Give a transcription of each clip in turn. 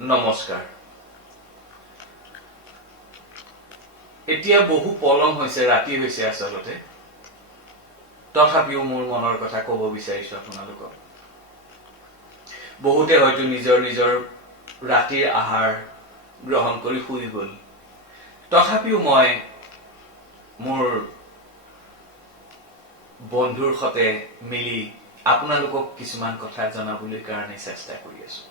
নমস্কাৰ। এতিয়া বহু পলম হৈছে, ৰাতি হৈছে আচলতে, তথাপিও মোৰ মনৰ কথা ক'ব বিচাৰিছো আপোনালোকক। বহুতে হয়তো নিজৰ নিজৰ ৰাতিৰ আহাৰ গ্ৰহণ কৰি শুই গ'ল, তথাপিও মই মোৰ বন্ধুৰ সতে মিলি আপোনালোকক কিছুমান কথা জনাবলৈ কাৰণে চেষ্টা কৰি আছো।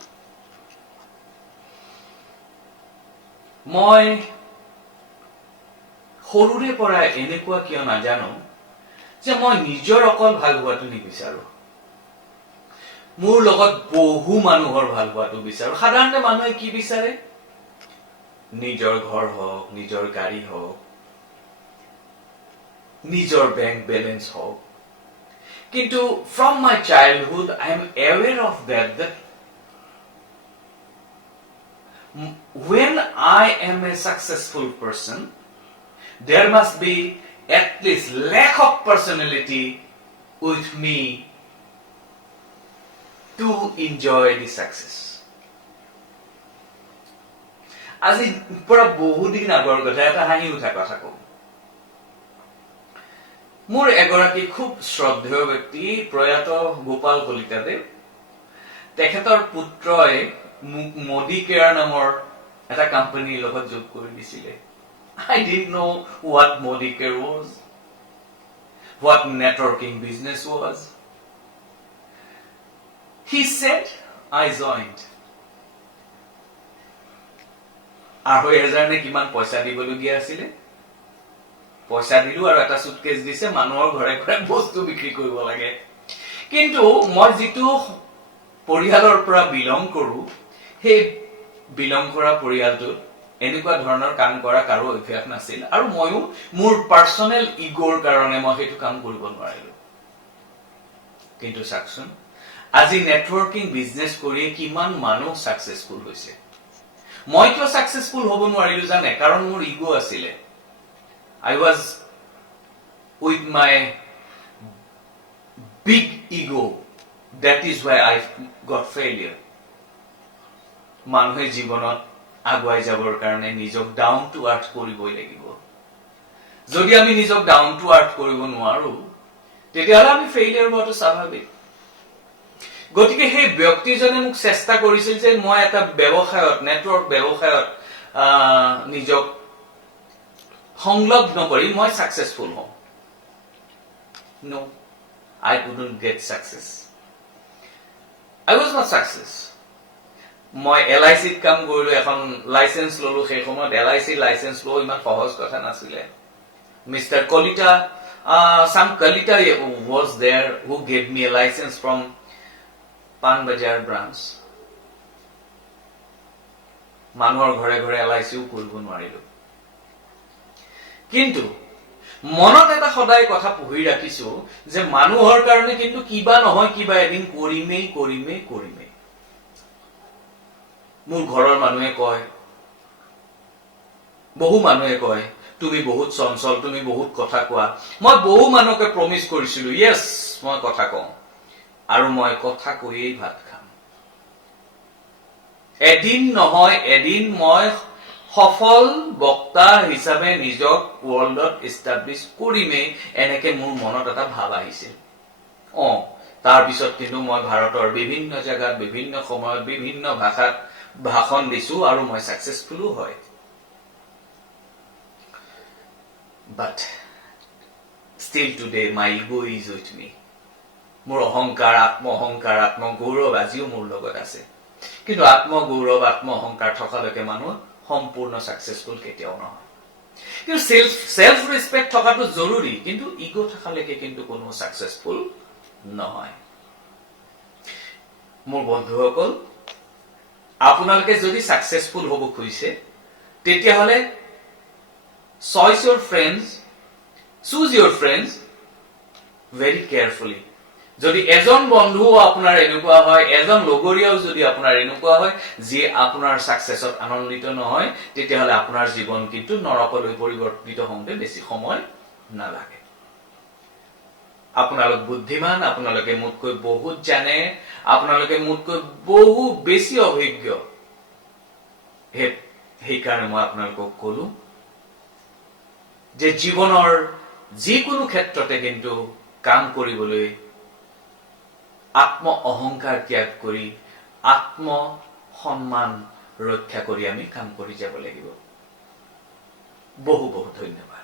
মই সৰুৰে পৰা এনেকুৱা কিয় নাজানো যে মই নিজৰ অকল ভাল হোৱাটো নিবিচাৰো, মোৰ লগত বহু মানুহৰ ভাল হোৱাটো বিচাৰো। সাধাৰণতে মানুহে কি বিচাৰে? নিজৰ ঘৰ হওক, নিজৰ গাড়ী হওক, নিজৰ বেংক বেলেন্স হওক। কিন্তু from my childhood I am aware of that when I am a successful person, there must be at least lack of personality with me to enjoy the success. আজি পৰা বহুদিন আগৰ কথা, এটা হাঁহি উঠা কথা কওঁ। মোৰ এগৰাকী খুব শ্ৰদ্ধেয় ব্যক্তি প্ৰয়াত গোপাল কলিতাদেৱ, তেখেতৰ পুত্ৰই মোক মোদী কেয়াৰ নামৰ এটা কোম্পানীৰ লগত যোগ কৰি দিছিলে। I didn't know what Modi Care was, what networking business was. He said, I joined. 2,500 নে কিমান পইচা দিবলগীয়া আছিলে, পইচা দিলো আৰু এটা সুটকেছ দিছে, মানুহৰ ঘৰে ঘৰে বস্তু বিক্ৰী কৰিব লাগে। কিন্তু মই যিটো পৰিয়ালৰ পৰা বিলং কৰো, সেই বিলং কৰা পৰিয়ালটোত এনেকুৱা ধৰণৰ কাম কৰা কাৰো অভ্যাস নাছিল, আৰু ময়ো মোৰ পাৰ্চনেল ইগোৰ কাৰণে মই সেইটো কাম কৰিব নোৱাৰিলো। কিন্তু চাওকচোন, আজি নেটৱৰ্কিং বিজনেছ কৰি কিমান মানুহ সাকসেসফুল হৈছে। মই কিয় সাকসেসফুল হ'ব নোৱাৰিলো জানে? কাৰণ মোৰ ইগো আছিলে। I was with my big ego. That is why I got failure. মানুহে জীৱনত আগুৱাই যাবৰ কাৰণে নিজক ডাউন টু আৰ্থ কৰিবই লাগিব। যদি আমি নিজক ডাউন টু আৰ্থ কৰিব নোৱাৰো, তেতিয়াহ'লে আমি ফেইলিয়াৰ হোৱাটো স্বাভাৱিক। গতিকে সেই ব্যক্তিজনে মোক চেষ্টা কৰিছিল যে মই এটা ব্যৱসায়ত, নেটৱৰ্ক ব্যৱসায়ত নিজক সংলগ্ন কৰি মই সাকসেসফুল হম। No, I couldn't get success. I was not success. মই LICত কাম কৰিলো, এখন লাইসেন্স ললো। সেই সময়ত LIC লাইসেন্স লোৱা ইমান সহজ কথা নাছিলে। Mr. Kolita, some Kolita was there who gave me a license from Pan Bazaar branch. মানুহৰ ঘৰে ঘৰে LICও কৰিব নোৱাৰিলো। কিন্তু মনত এটা সদায় কথা পুহি ৰাখিছো যে মানুহৰ কাৰণে কিন্তু কিবা নহয় কিবা এদিন কৰিমেই কৰিমেই কৰিমেই। মোৰ ঘৰৰ মানুহে কয়, বহু মানুহে কয়, তুমি বহুত চঞ্চল, তুমি বহুত কথা কোৱা। মই বহু মানুহকে প্ৰমিস কৰিছিলো, ইয়েস মই কথা কওঁ, আৰু মই কথা কৈয়েই ভাত খাম। এদিন নহয় এদিন মই সফল বক্তা হিচাপে নিজক ৱৰ্ল্ডত এষ্টাব্লিছ কৰিমেই, এনেকে মোৰ মনত এটা ভাৱ আহিছিল। তাৰ পিছত কিন্তু মই ভাৰতৰ বিভিন্ন জায়গাত, বিভিন্ন সময়ত, বিভিন্ন ভাষাত ভাষণ দিছো, আৰু মই সাকসেসফুলো হয়। But still today my ego is with me. মোৰ অহংকাৰ, আত্মগৌৰৱ আজিও মোৰ লগত আছে। কিন্তু আত্মগৌৰৱ, আত্মঅহংকাৰ থকালৈকে মানুহ সম্পূৰ্ণ সাকসেসফুল কেতিয়াও নহয়। কিন্তু সেলফ ৰেসপেক্ট থকাটো জৰুৰী, কিন্তু ইগো থকালৈকে কিন্তু কোনো সাকসেসফুল নহয়। মোৰ বন্ধুসকল, আপোনালোকে যদি সাকসেসফুল হ'ব খুজিছে, তেতিয়াহ'লে choose your friends very carefully. যদি এজন বন্ধু আপোনাৰ এনেকুৱা হয়, এজন লগৰীয়াও যদি আপোনাৰ এনেকুৱা হয় যে আপোনাৰ সাকসেসত আনন্দিত নহয়, তেতিয়াহ'লে আপোনাৰ জীৱন কিন্তু নৰকলৈ পৰিৱৰ্তিত হওঁতে বেছি সময় নালাগে। আপোনালোক বুদ্ধিমান, আপোনালোকে মোতকৈ বহুত জানে, আপোনালোকে মোতকৈ বহু বেছি অভিজ্ঞ, সেইকাৰণে মই আপোনালোকক কলো যে জীৱনৰ যিকোনো ক্ষেত্ৰতে কিন্তু কাম কৰিবলৈ আত্ম অহংকাৰ ত্যাগ কৰি আত্ম সন্মান ৰক্ষা কৰি আমি কাম কৰি যাব লাগিব। বহু বহু ধন্যবাদ।